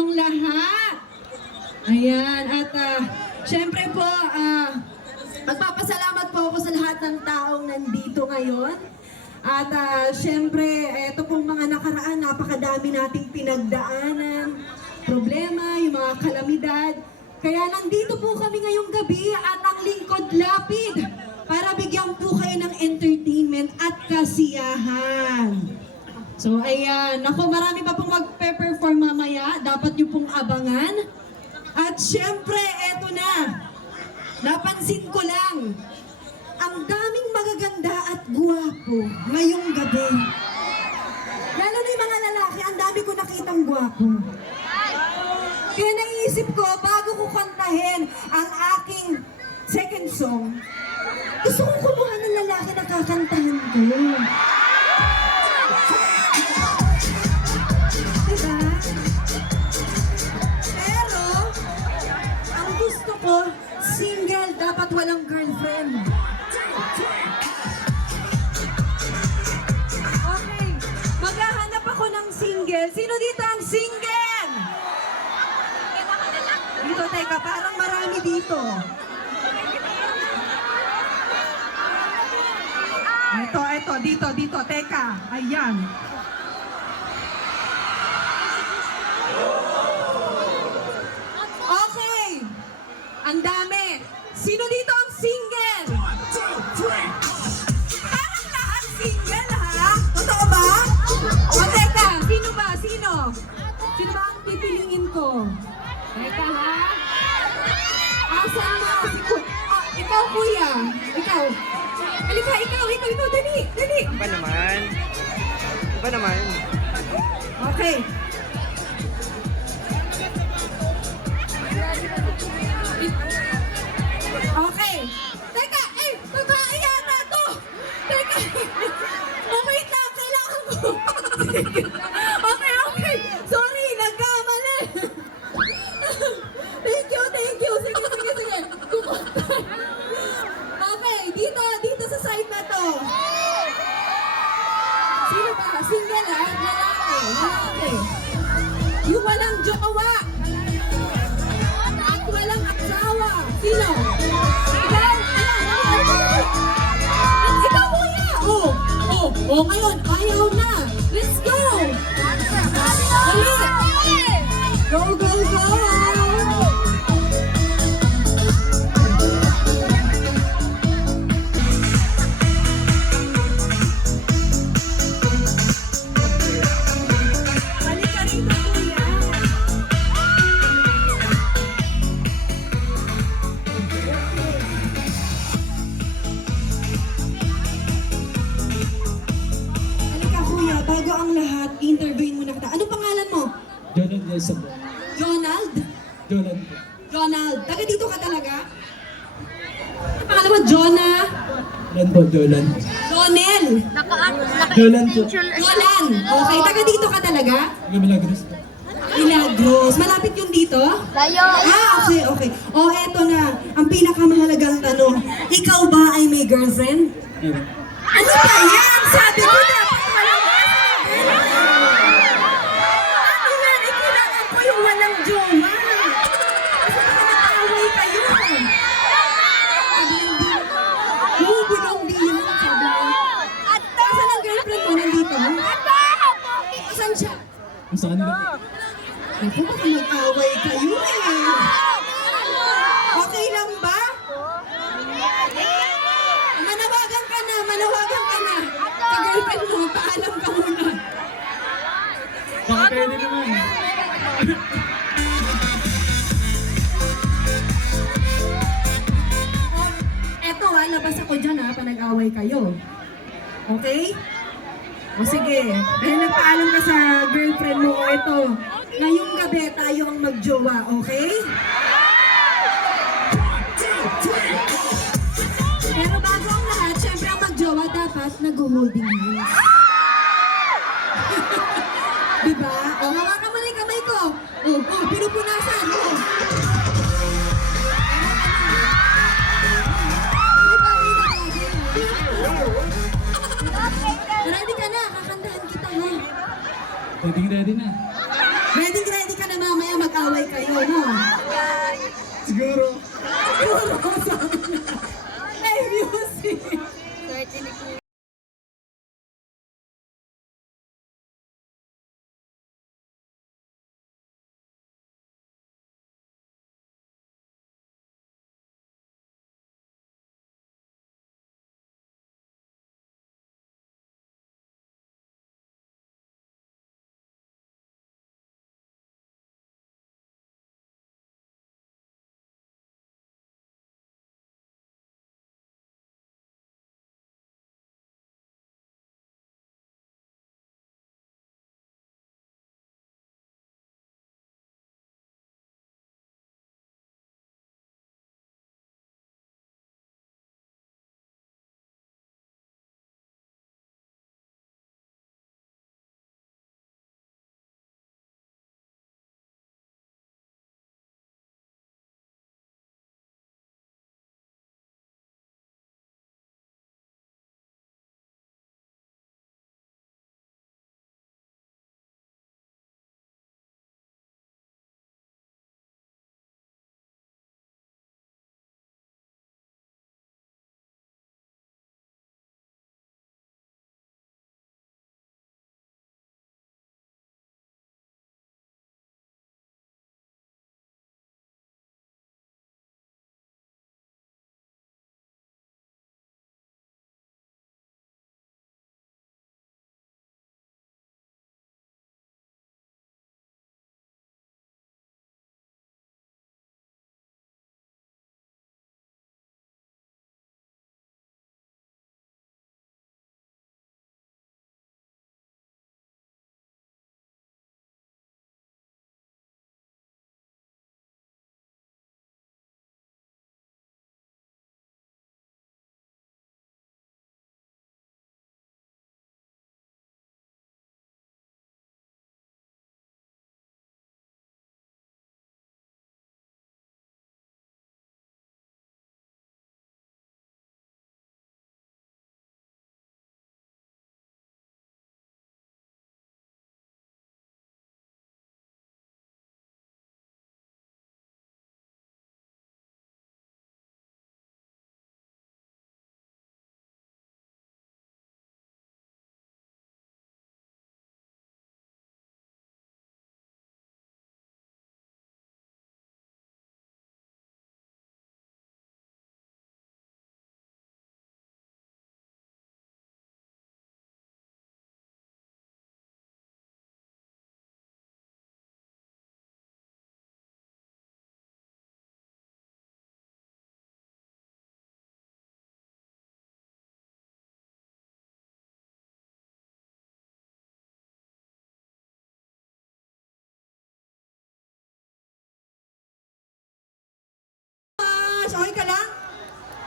inyong lahat. Ayan, at syempre po, magpapasalamat po ako sa lahat ng taong nandito ngayon. At syempre, ito pong mga nakaraan, napakadami nating pinagdaanan, problema, yung mga kalamidad. Kaya nandito po kami ngayong gabi at ang lingkod lapid para bigyan po kayo ng entertainment at kasiyahan. So ayan, ako marami pa pong magpe-perform mamaya, dapat nyo pong abangan. At syempre, eto na, napansin ko lang, ang daming magaganda at guwapo ngayong gabi. Lalo na yung mga lalaki, ang dami ko nakitang guwapo. Kaya naisip ko, bago ko kantahin ang aking second song, gusto kong kumuha ng lalaki na kakantahan ko. Diba? Pero, ang gusto ko, single, dapat walang girlfriend. Okay, maghahanap ako ng single. Sino dito ang single? Dito, teka, parang marami dito. Ito, dito, teka. Ayan. Okay. Ang dami. Sino dito ang single? Parang lahat single, ha? Totoo ba? O, teka. Sino ba? Sino? Sino ba ang pipiliin ko? Teka, ha? Asan na si ikaw, kuya. Ikaw. Halika, ikaw, dali. Iba naman. Okay. Okay. Teka, babae yata to. Teka. Wait lang, kailangan ko. Okay. Sorry, nagkamali. Thank you. Sige. Kukunta. Okay, dito sa side na to. Sino ba? Single, ha? Lalaki. Yung walang jowa. At walang asawa. Sino? Ikaw, kuya. Oh, ngayon, ayaw na. Let's go. Go. Halika rito, kuya. Halika, kuya, bago ang lahat, interviewin mo na kita. Anong pangalan mo? Jonald Nelson po. Ronald? Jonald po. Ronald. Taga dito ka talaga? Ang pangalan mo, Jonah? Jolan. Ronel? Jolan po. Roland. Okay, taga dito ka talaga? Milagros po. Milagros. Malapit yung dito? Okay. Eto na. Ang pinakamahalagang tanong. Ikaw ba ay may girlfriend? Ayun. Ano ba yan? Sabi ko dapat walang girlfriend. Ano yan? Kailangan ko yung walang jowa. Kasi baka nag-away kayo. Sabi hindi. Bubulong di yun. Sabi ko. Asan ang girlfriend mo? Nandito? Asan siya? Sa kanila po. Naku, baka mag-away kayo eh. Okay lang ba? Manawagan ka na. Ka-girlfriend mo, paalam ka muna. Baka pwede naman. Eto labas ako dyan pa nag-away kayo. Okay? O sige, dahil nagpaalam ka sa girlfriend mo, ito, ngayong gabi tayo ang magjowa, okay? Pero bago ang lahat, syempre ang magjowa dapat nag-holding hands. Diba? O, hawakan mo na yung kamay ko. Pinupunasan. Ready ka na, kakantahan kita ha. Ready na. Ready ka na mamaya,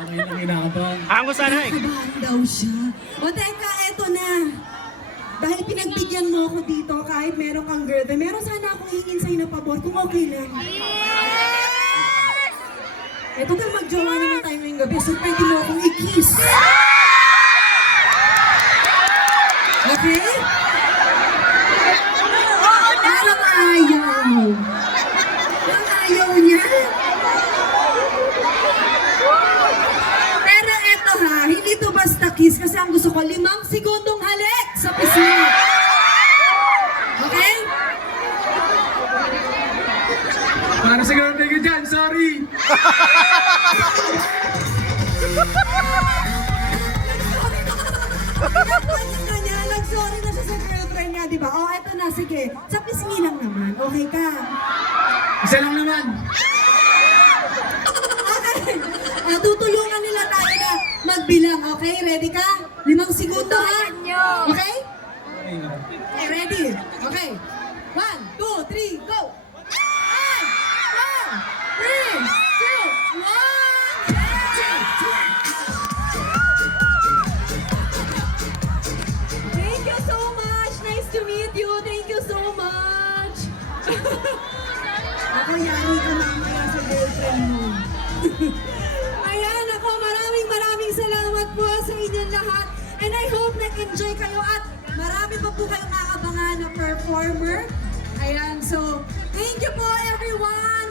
Okay lang, kinakabahan. Ako sana eh. Nakabahan daw siya. O teka, eto na. Dahil pinagbigyan mo ako dito, kahit meron kang girlfriend, meron sana akong hingin sa'yo na pabor, kung okay lang. Eto ka, magjowa naman tayo ngayong gabi, so pwede mo akong i-kiss. Okay? Parang ayaw. Parang ayaw niya. Pero eto ha, hindi to basta kiss kasi ang gusto ko 5 segundong halik sa pisngi. Okay? Para sa girlfriend ko dyan, sorry! Nag-sorry na siya sa girlfriend niya, di ba? Oh, eto na, sige. Sa pisngi lang naman, okay ka? Isa lang naman! Okay. Tutulungan nila tayo na magbilang, okay? Ready ka? 5 segundo ha? Okay? Okay, ready? Okay. 1, 2, 3, go! 1, 2, 3, 2, 1. Thank you so much. Nice to meet you. Thank you so much. Ako, yari ka mamaya sa girlfriend mo. Ayan, ako, maraming salamat po sa inyong lahat. And I hope nag-enjoy kayo at marami pa po kayong aabangan na performer. Ayan, so thank you po everyone.